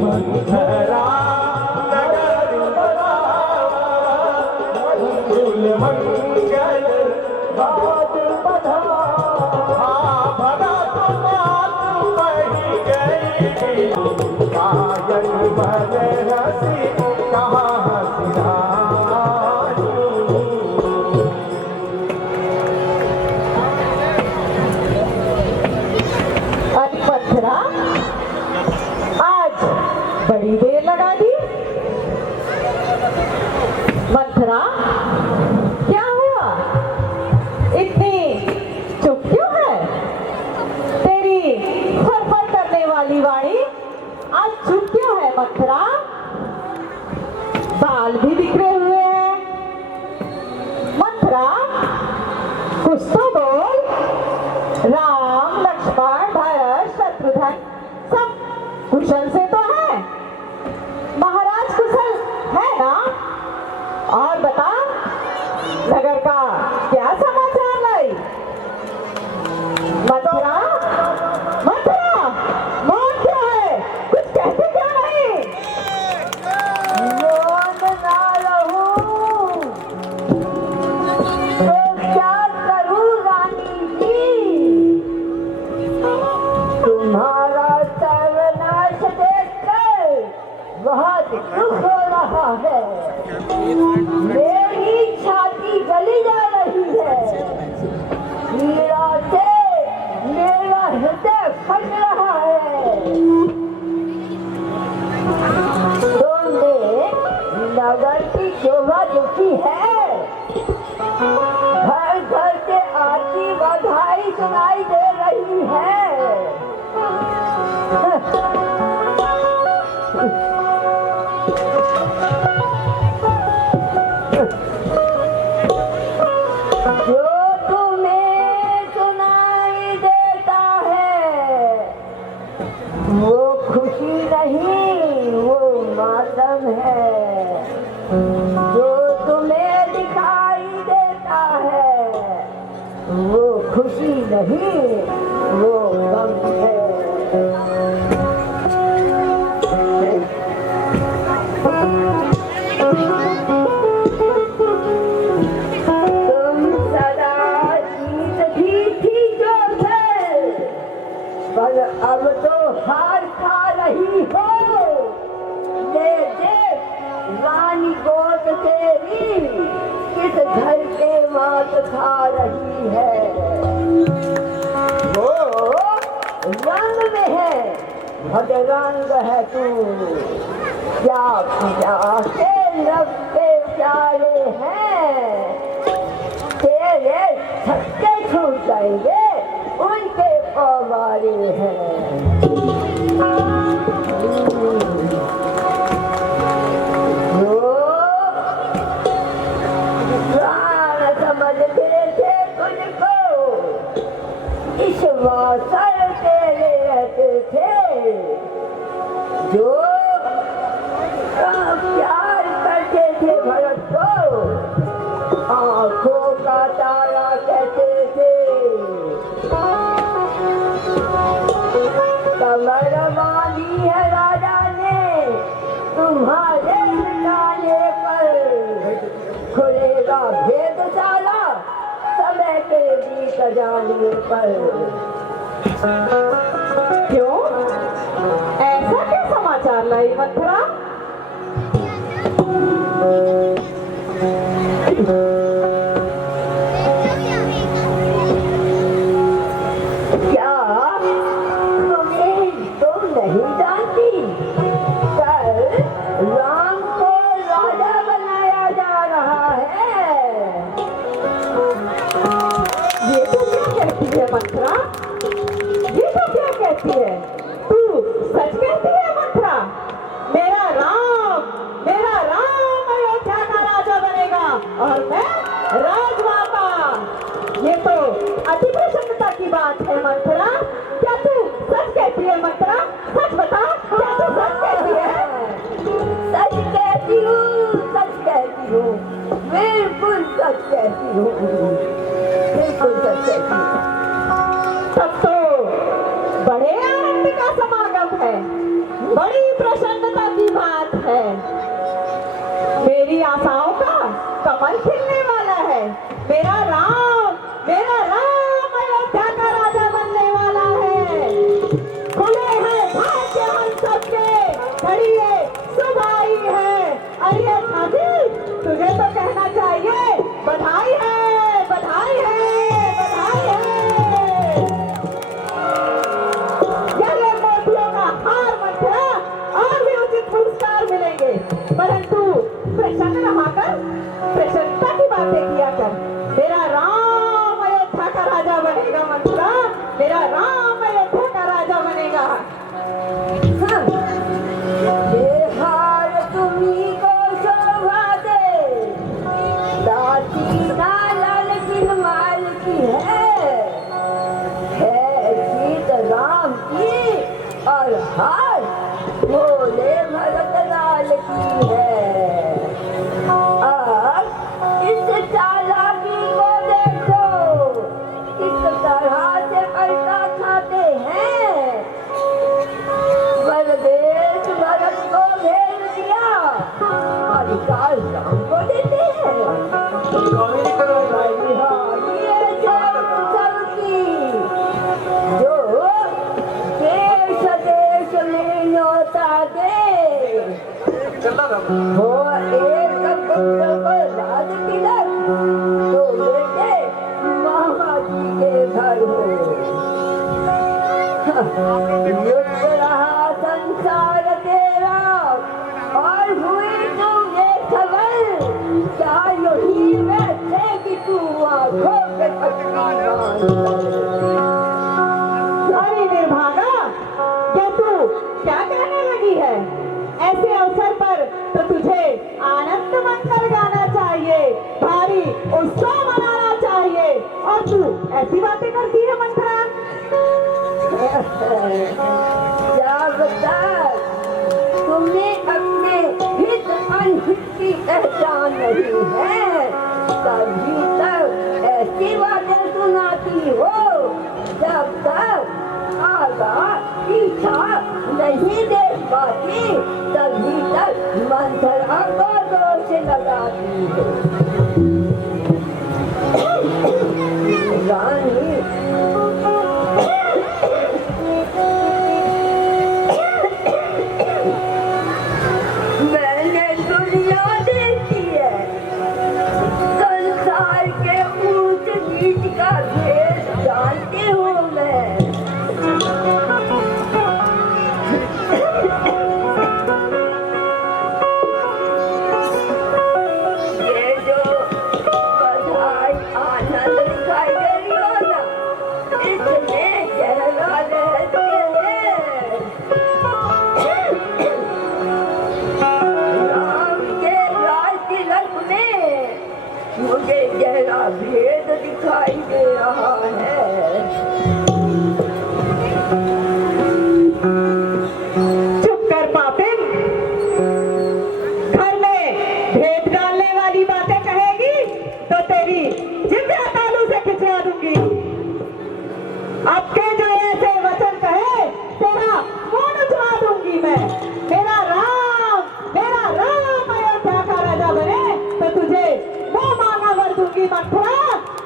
मंथरा नगर मंजुल मंगल बात बधा भरा तो बात बही गई कायन मन हसी कहाँ हसी मंथरा आज बड़ी देर लगा दी। मंथरा क्या हुआ, इतनी चुप क्यों है? तेरी फर-फर करने वाली वाणी आज चुप क्यों है मंथरा? बाल भी बिखरे हुए हैं। मंथरा कुछ तो बोल। राम लक्ष्मण भरत शत्रुघ्न सब कुशल से तो है, महाराज कुशल है ना? और बता नगर का क्या समाचार लाई? मंथरा मंथरा मौन क्या है, कुछ कहते क्यों नहीं? मौन ना रहूं तो क्या करूं रानी जी, तुम्हारा सर्वनाश देखकर बहुत दुख हो रहा है। मेरी छाती गली जा रही है, पीड़ा से मेरा हृदय फट रहा है। तुमने नगर की शोभा देखी है? घर घर से आती बधाई सुनाई दे रही है। जो तुम्हें सुनाई देता है वो खुशी नहीं, वो मातम है। जो तुम्हें दिखाई देता है वो खुशी नहीं, वो गम है। तुम सदा जीतती थी जो है, पर अब तो हार खा रही हो। ले देख रानी गोद तेरी किस घर के मात खा रही है। वो रंग में है, भदरंग है तू। क्या पूजा के लब के प्यारे हैं, तेरे छक्के छूट जाएंगे, उनके पवारे हैं। जो प्राण समझते थे तुझको, ईश्वर तेरे रहते थे। जो प्यार करते थे भरत को, आंखों का तारा कहते थे। कमर बांधी है राजा ने तुम्हारे मिटाने पर, खुलेगा भेदशाला समय के बीत जाने पर। क्यों, ऐसा क्या समाचार लाई मंथरा? क्या तुम नहीं जानती, कल राम को राजा बनाया जा रहा है। ये तो क्या कहती है मंथरा, ये तो क्या कहती है? तू सच कहती है मंथरा? मेरा राम अयोध्या का राजा बनेगा और मैं राजमाता। ये तो अति प्रसन्नता की बात है मंथरा। क्या तू सच कहती है मंथरा? सच बता, क्या तू सच कहती है? सच कहती हूँ, सच कहती हूँ, बिल्कुल सच कहती हूँ, बिल्कुल सच कहती हूँ। तब तो बड़े आनंद का समागम है, बड़ी प्रसन्नता की बात है। मेरी आशाओं का कमल खिलने वाला है। मेरा राम अयोध्या का राजा बनने वाला है। खुले हैं भाग्य हम सबके, घड़िए शुभ आई है। अरे भाभी, तुझे तो कहना चाहिए बधाई है, बधाई है, बधाई है। ये मोतियों का हार मंत्रा और भी उचित पुरस्कार मिलेंगे, परंतु प्रसन्न रहाकर प्रसन्नता की बातें किया कर। मेरा राम अयोध्या का राजा बनेगा मंत्रा, मेरा राम अयोध्या का राजा बनेगा। हाँ। ये हार तुम्ही को शोभा दे, दासी ना लाल की माल की है जीत राम की, और हार भोले भगत लाल की है। और इस चालाकी को देखो, किस तरह से पैसा खाते हैं। परदेश भरत को भेज दिया, अधिकार राम को देते हैं। ये सबकी जो देश देश में न्योता दे, वो एक पुत्र को राज तिलक, तो बेटे मामा जी के घर हो। युद्ध रहा संसार तेरा, और हुई तुझे खबर, क्या यही बैठे कि तू आंखों पे अरे निर्भागा, ये तू क्या कहने लगी है? ऐसे अवसर पर तो तुझे आनंद मंगल गाना चाहिए, भारी उत्सव मनाना चाहिए, और तू ऐसी बातें करती है मंत्रा। क्या बता, तुमने अपने हित अनहित की पहचान नहीं है, तभी तक ऐसी बातें सुनाती हो। जब तक आगा पीछा नहीं देख पाती, तभी तक मंथरा को दोष लगाती हो। रानी मैंने दुनिया देखी है, संसार के ऊंच नीच का भेद जानती हूँ मैं। ये जो बधाई आनंद दिखाई दे रही हो ना, इसमें गहरा रहस्य है। राम के राज तिलक में मुझे गहरा भेद दिखाई दे रहा है। चुप कर पापिन, घर में भेद डालने वाली बातें कहेगी तो तेरी जिभ्या तालू से खिंचवा दूंगी। अब के जो ऐसे वचन कहे, तेरा मुंह नुचवा दूंगी मैं। मेरा राम अयोध्या का राजा बने तो तुझे मुंह मांगा वर दूंगी मथुरा,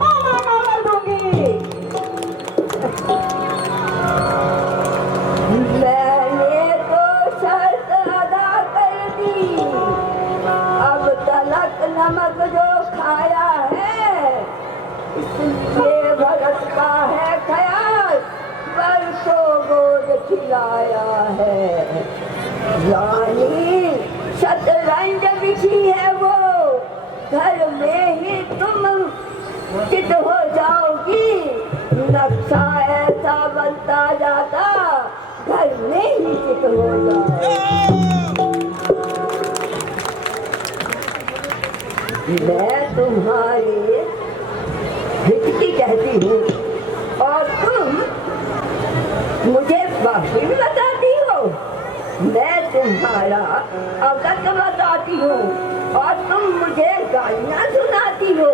मुंह मांगा वर दूंगी। मैंने तो शर्त अदा कर दी, अब तलक नमक जो खाया है, इसलिए भगत का है ख्याल, बरसों गोद खिलाया है। रानी शतरंज बिछी है वो, घर में ही तुम चित हो जाओगी। नक्शा ऐसा बनता जाता, घर में ही चित हो जाओ। मैं तुम्हारे हित की कहती हूँ, और तुम मुझे बाहिर बताती हो। मैं तुम्हारा अवगत बताती हूँ, और तुम मुझे गालियाँ सुनाती हो।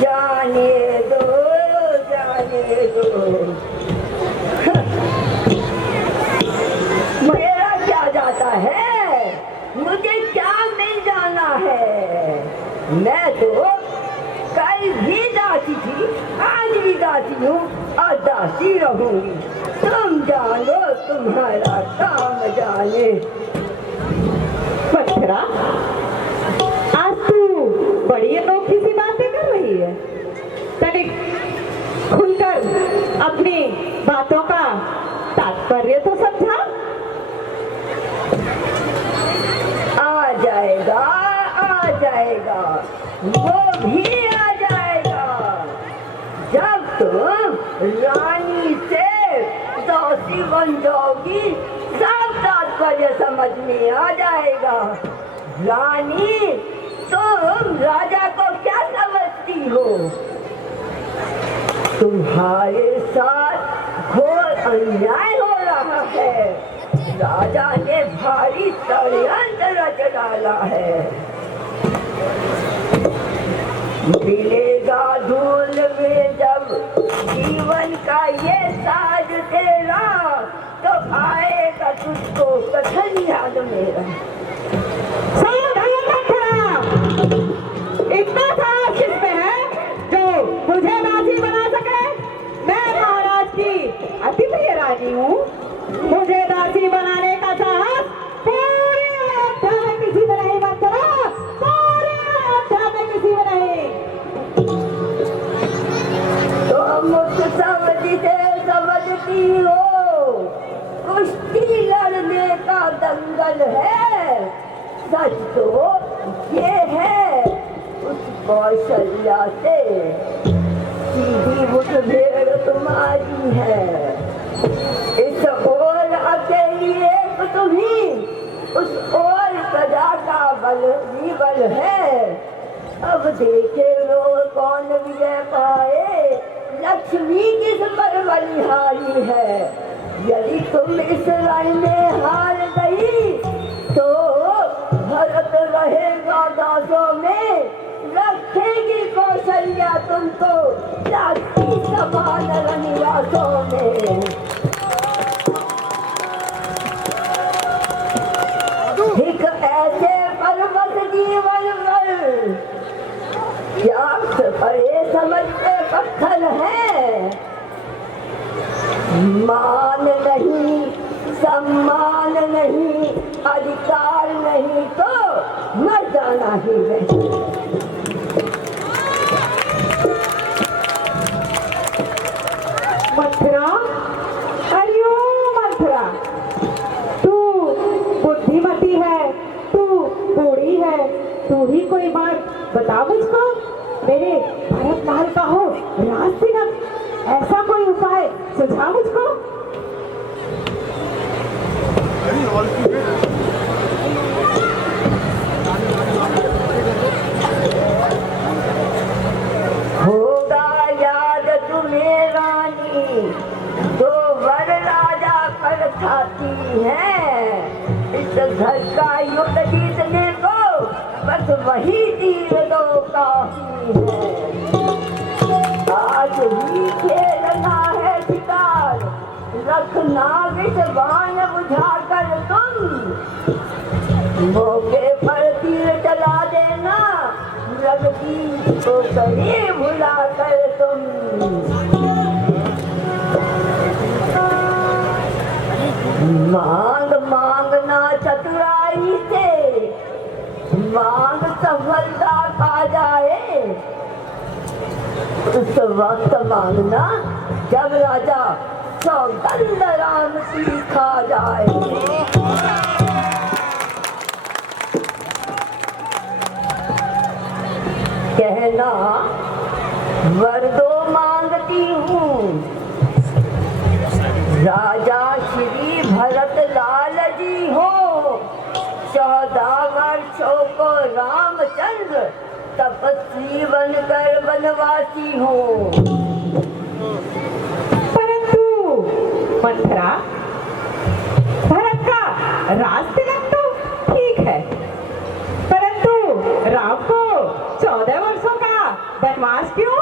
जाने दो, जाने दो। मैं तो कल भी दासी थी, आज भी दासी हूँ और दासी रहूंगी। तुम जानो तुम्हारा काम जाने। मंथरा, आज तू बड़ी अनोखी सी बातें कर रही है। तनिक खुलकर अपनी बातों का तात्पर्य तो समझा। आ जाएगा, वो भी आ जाएगा। जब तुम रानी से दासी बन जाओगी, सब तात्पर्य समझ में आ जाएगा। रानी, तुम राजा को क्या समझती हो? तुम्हारे साथ घोर अन्याय हो रहा है। राजा ने भारी षड्यंत्र रच डाला है। मिलेगा धूल में जब जीवन का ये साज तेरा, तो आएगा तुझको कथन याद मेरा। इतना साहस किसमें है जो मुझे दासी बना सके? मैं महाराज की अति प्रिय रानी हूँ। मुझे दासी बनाने का साहस पूरे अयोध्या में किसी में नहीं। मंथरा, पूरे अयोध्या में किसी में नहीं। तुम समझती हो कुश्ती लड़ने का दंगल है। सच तो ये है उस कौशल्या से सीधी मुठभेड़ तुम्हारी है। इस ओर अकेली एक तुम्ही, उस ओर प्रजा का बल भी बल है। अब देखे लो कौन विजय पाए, लक्ष्मी किस पर बलिहारी है। यदि तुम इस रण में हार गई तो भरत रहेगा दासों में, रखेगी कौशल्या तुमको दासी समान रनिवासों में। एक ऐसे पर्वत जीवन पर क्या बड़े समझते पत्थर है। मान नहीं, सम्मान नहीं, अधिकार नहीं तो मर जाना ही है। मंथरा, हरिओम मंथरा, तू बुद्धिमती है, तू बूढ़ी है, तू ही कोई बात बता मुझको। मेरे भरत महल का हो राज तिलक, ऐसा कोई उपाय सुझा मुझको। होगा याद तुम्हें रानी, दो वर राजा पर खाती है। इस घर का युद्ध जीतने को बस वही तीर दो काफी है। आज ही खेलना है शिकार, रखना विषबान बुझा कर तुम। मौके पर तीर चला देना, रगती तो कहीं भुला कर तुम। मांग मांगना चतुराई से, मांग सफलता पा जाए। उस वक्त मांगना जब राजा सौगंध राम की खा जाए। कहना वर दो मांगती हूँ, राजा श्री भरत लाल जी हो। 14 वर्षों को रामचंद्र तपस्वी बनकर वनवासी हो। परंतु मंथरा, भरत का राज तिलक तो ठीक है, परंतु राम को 14 वर्षों का वनवास क्यों?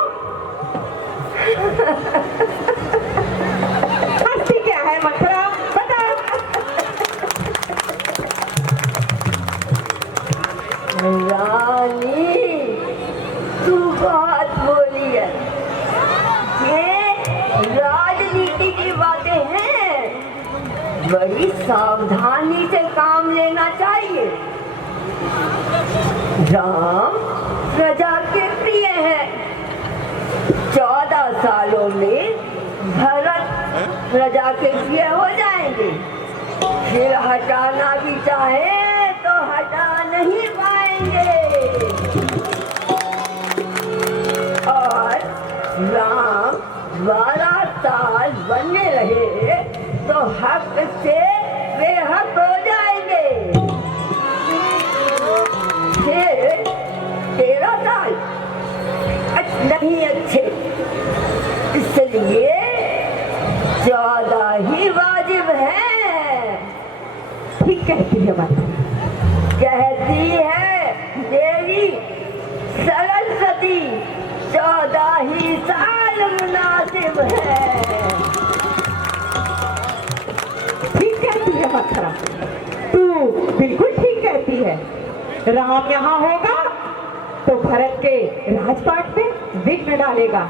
हंसी क्या है मंथरा, बता। रानी, बड़ी सावधानी से काम लेना चाहिए। राम प्रजा के प्रिय है। 14 सालों में भरत प्रजा के प्रिय हो जाएंगे। फिर हटाना भी चाहे तो हटा नहीं पाएंगे। और राम 12 साल बने रहे तो हक से बेहक हो जाएंगे। फिर 13 साल नहीं अच्छे, इसलिए 14 ही वाजिब है। ठीक कहती है मंत्रा। कहती है देवी सरस्वती, 14 ही साल मुनासिब है। ठीक कहती है मंत्रा, तू बिल्कुल ठीक कहती है। राम यहाँ होगा तो भरत के राजपाट में विघ्न डालेगा।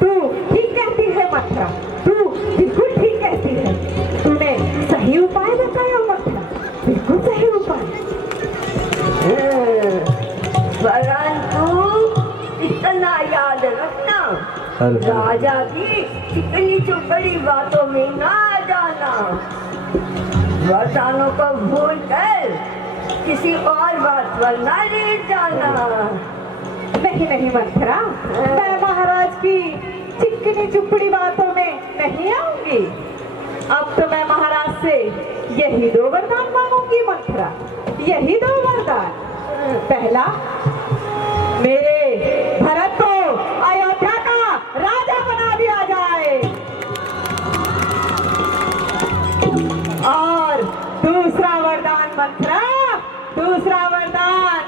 तू ठीक कहती है मंत्रा, तू बिल्कुल ठीक कहती है। तूने सही उपाय बताया मंत्रा, बिल्कुल सही उपाय। परंतु इतना याद रखना, राजा की चिकनी चुपड़ी बातों में ना जाना। वरदानों को भूल कर किसी और बात पर ना ले जाना। नहीं नहीं मंत्रा, मैं महाराज की चिकनी चुपड़ी बातों में नहीं आऊंगी। अब तो मैं महाराज से यही 2 वरदान मांगूंगी मंत्रा, यही 2 वरदान। पहला, मेरे भरत को अयोध्या का राजा बना दिया जाए। और दूसरा वरदान मंत्रा, दूसरा वरदान,